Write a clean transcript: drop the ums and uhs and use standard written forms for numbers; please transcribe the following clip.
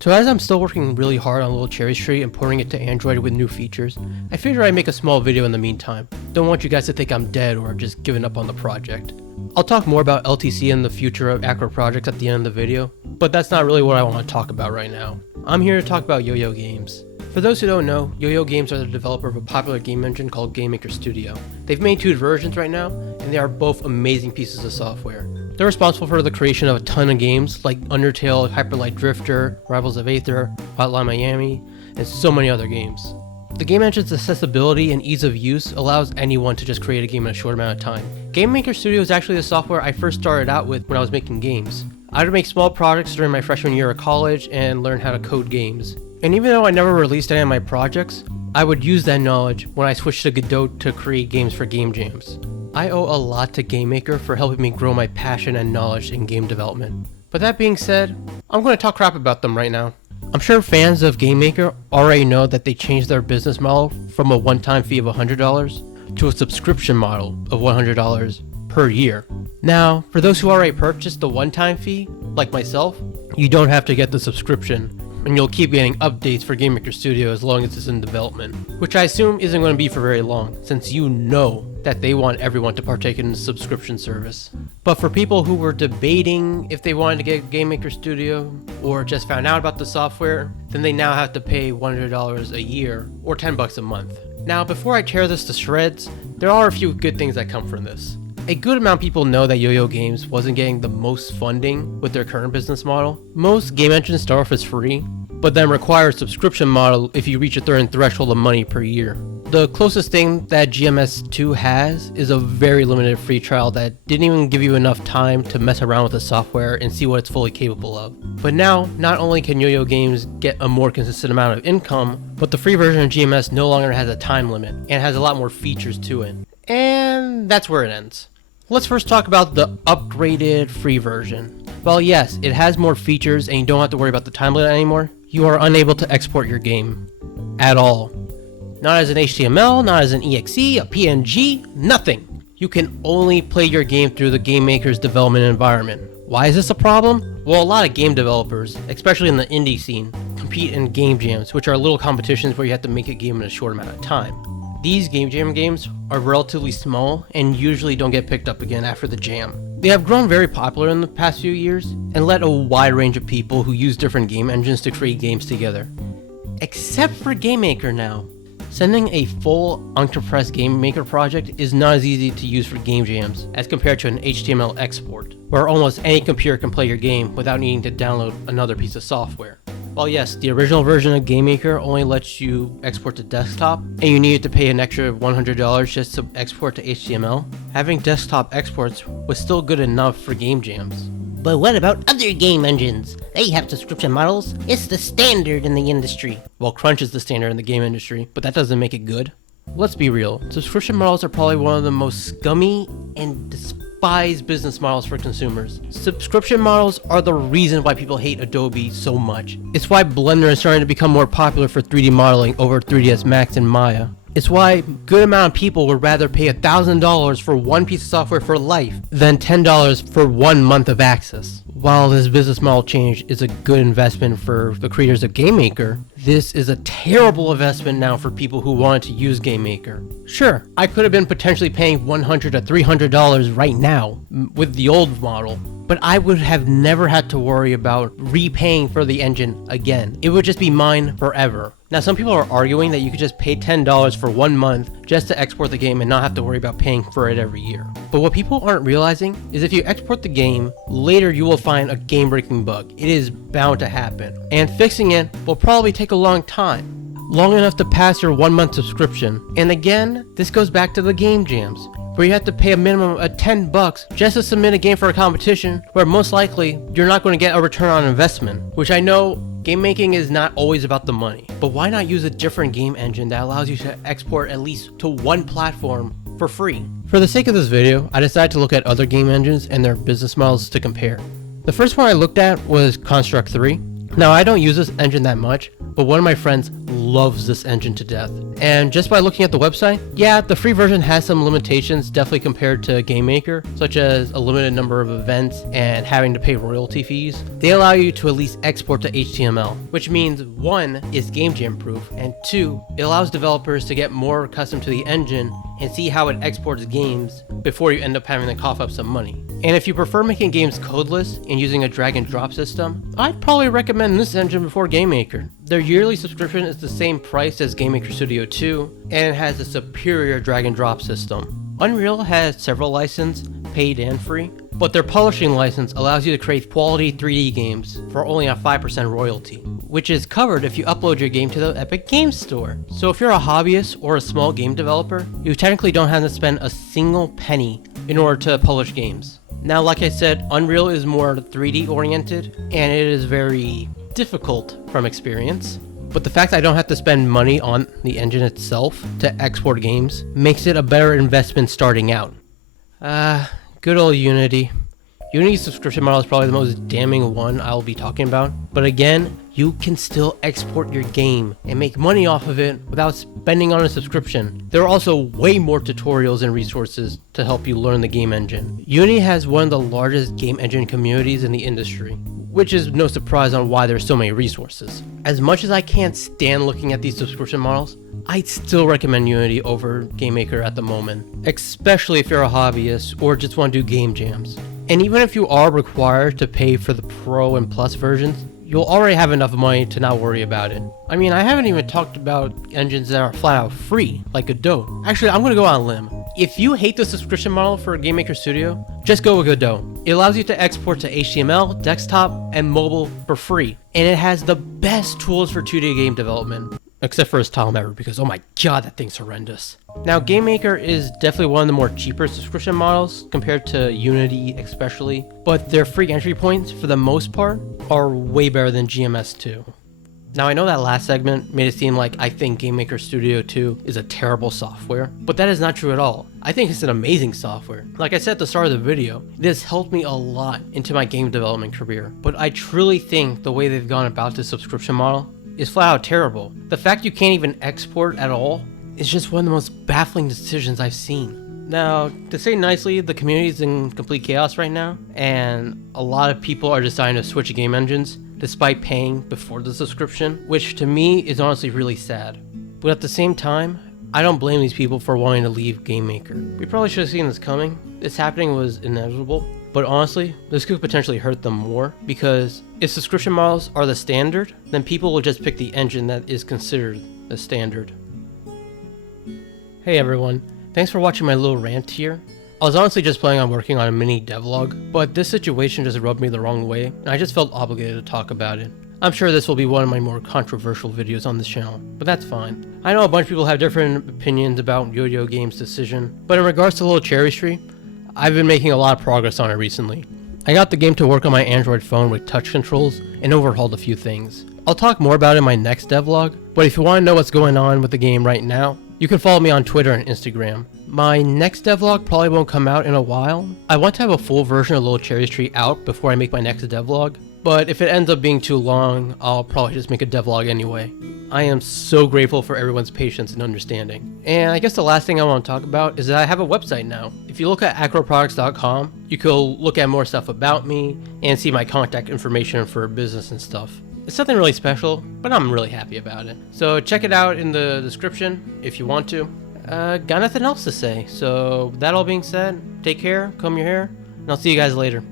So as I'm still working really hard on Little Cherry Street and porting it to Android with new features, I figured I'd make a small video in the meantime. Don't want you guys to think I'm dead or just giving up on the project. I'll talk more about LTC and the future of Acro projects at the end of the video, but that's not really what I want to talk about right now. I'm here to talk about YoYo Games. For those who don't know, YoYo Games are the developer of a popular game engine called GameMaker Studio. They've made 2 versions right now, and they are both amazing pieces of software. They're responsible for the creation of a ton of games like Undertale, Hyper Light Drifter, Rivals of Aether, Hotline Miami, and so many other games. The game engine's accessibility and ease of use allows anyone to just create a game in a short amount of time. GameMaker Studio is actually the software I first started out with when I was making games. I would make small projects during my freshman year of college and learn how to code games. And even though I never released any of my projects, I would use that knowledge when I switched to Godot to create games for game jams. I owe a lot to GameMaker for helping me grow my passion and knowledge in game development. But that being said, I'm going to talk crap about them right now. I'm sure fans of GameMaker already know that they changed their business model from a one-time fee of $100 to a subscription model of $100 per year. Now, for those who already purchased the one-time fee, like myself, you don't have to get the subscription, and you'll keep getting updates for GameMaker Studio as long as it's in development, which I assume isn't going to be for very long, since you know that they want everyone to partake in the subscription service. But for people who were debating if they wanted to get GameMaker Studio, or just found out about the software, then they now have to pay $100 a year, or $10 a month. Now, before I tear this to shreds, there are a few good things that come from this. A good amount of people know that YoYo Games wasn't getting the most funding with their current business model. Most game engines start off as free, but then require a subscription model if you reach a certain threshold of money per year. The closest thing that GMS2 has is a very limited free trial that didn't even give you enough time to mess around with the software and see what it's fully capable of. But now, not only can YoYo Games get a more consistent amount of income, but the free version of GMS no longer has a time limit and has a lot more features to it. And that's where it ends. Let's first talk about the upgraded free version. While yes, it has more features and you don't have to worry about the time limit anymore, you are unable to export your game at all. Not as an HTML, not as an EXE, a PNG, nothing. You can only play your game through the game maker's development environment. Why is this a problem? Well, a lot of game developers, especially in the indie scene, compete in game jams, which are little competitions where you have to make a game in a short amount of time. These game jam games are relatively small and usually don't get picked up again after the jam. They have grown very popular in the past few years and let a wide range of people who use different game engines to create games together. Except for GameMaker now. Sending a full Enterprise GameMaker project is not as easy to use for game jams as compared to an HTML export, where almost any computer can play your game without needing to download another piece of software. While yes, the original version of GameMaker only lets you export to desktop, and you needed to pay an extra $100 just to export to HTML, having desktop exports was still good enough for game jams. But what about other game engines? They have subscription models. It's the standard in the industry. Well, Crunch is the standard in the game industry, but that doesn't make it good. Let's be real, subscription models are probably one of the most scummy and despised business models for consumers. Subscription models are the reason why people hate Adobe so much. It's why Blender is starting to become more popular for 3D modeling over 3ds Max and Maya. It's why a good amount of people would rather pay $1,000 for one piece of software for life than $10 for 1 month of access. While this business model change is a good investment for the creators of GameMaker, this is a terrible investment now for people who wanted to use GameMaker. Sure, I could have been potentially paying $100 to $300 right now with the old model, but I would have never had to worry about repaying for the engine again. It would just be mine forever. Now, some people are arguing that you could just pay $10 for 1 month just to export the game and not have to worry about paying for it every year. But what people aren't realizing is if you export the game, later you will find a game-breaking bug. It is bound to happen. And fixing it will probably take a long time. Long enough to pass your 1 month subscription. And again, this goes back to the game jams, where you have to pay a minimum of $10 just to submit a game for a competition where most likely you're not going to get a return on investment, which I know game making is not always about the money, but why not use a different game engine that allows you to export at least to one platform for free? For the sake of this video, I decided to look at other game engines and their business models to compare. The first one I looked at was Construct 3. Now, I don't use this engine that much, but one of my friends loves this engine to death. And just by looking at the website, yeah, the free version has some limitations definitely compared to GameMaker, such as a limited number of events and having to pay royalty fees. They allow you to at least export to HTML, which means 1 is game jam proof, and 2, it allows developers to get more accustomed to the engine and see how it exports games before you end up having to cough up some money. And if you prefer making games codeless and using a drag and drop system, I'd probably recommend this engine before GameMaker. Their yearly subscription is the same price as GameMaker Studio 2, and it has a superior drag and drop system. Unreal has several licenses, paid and free, but their publishing license allows you to create quality 3D games for only a 5% royalty, which is covered if you upload your game to the Epic Games Store. So if you're a hobbyist or a small game developer, you technically don't have to spend a single penny in order to publish games. Now, like I said, Unreal is more 3D oriented, and it is very difficult from experience. But the fact that I don't have to spend money on the engine itself to export games makes it a better investment starting out. Good old Unity. Unity's subscription model is probably the most damning one I'll be talking about. But again, you can still export your game and make money off of it without spending on a subscription. There are also way more tutorials and resources to help you learn the game engine. Unity has one of the largest game engine communities in the industry, which is no surprise on why there's so many resources. As much as I can't stand looking at these subscription models, I'd still recommend Unity over GameMaker at the moment, especially if you're a hobbyist or just want to do game jams. And even if you are required to pay for the Pro and Plus versions, you'll already have enough money to not worry about it. I mean, I haven't even talked about engines that are flat out free, like Godot. Actually, I'm gonna go on a limb. If you hate the subscription model for GameMaker Studio, just go with Godot. It allows you to export to HTML, desktop, and mobile for free. And it has the best tools for 2D game development. Except for its tile mapper, because oh my god, that thing's horrendous. Now, GameMaker is definitely one of the more cheaper subscription models compared to Unity especially, but their free entry points, for the most part, are way better than GMS2. Now, I know that last segment made it seem like I think GameMaker Studio 2 is a terrible software, but that is not true at all. I think it's an amazing software. Like I said at the start of the video, it has helped me a lot into my game development career, but I truly think the way they've gone about this subscription model is flat out terrible. The fact you can't even export at all is just one of the most baffling decisions I've seen. Now, to say nicely, the community is in complete chaos right now, and a lot of people are deciding to switch game engines despite paying before the subscription, which to me is honestly really sad. But at the same time, I don't blame these people for wanting to leave GameMaker. We probably should have seen this coming. This happening was inevitable. But honestly, this could potentially hurt them more, because if subscription models are the standard, then people will just pick the engine that is considered the standard. Hey everyone, thanks for watching my little rant here. I was honestly just planning on working on a mini devlog, but this situation just rubbed me the wrong way, and I just felt obligated to talk about it. I'm sure this will be one of my more controversial videos on this channel, but that's fine. I know a bunch of people have different opinions about YoYo Games' decision, but in regards to Little Cherry Tree, I've been making a lot of progress on it recently. I got the game to work on my Android phone with touch controls and overhauled a few things. I'll talk more about it in my next devlog, but if you want to know what's going on with the game right now, you can follow me on Twitter and Instagram. My next devlog probably won't come out in a while. I want to have a full version of Little Cherry Tree out before I make my next devlog, but if it ends up being too long, I'll probably just make a devlog anyway. I am so grateful for everyone's patience and understanding. And I guess the last thing I want to talk about is that I have a website now. If you look at acroproducts.com, you can look at more stuff about me and see my contact information for business and stuff. It's nothing really special, but I'm really happy about it. So check it out in the description if you want to. Got nothing else to say. So that all being said, take care, comb your hair, and I'll see you guys later.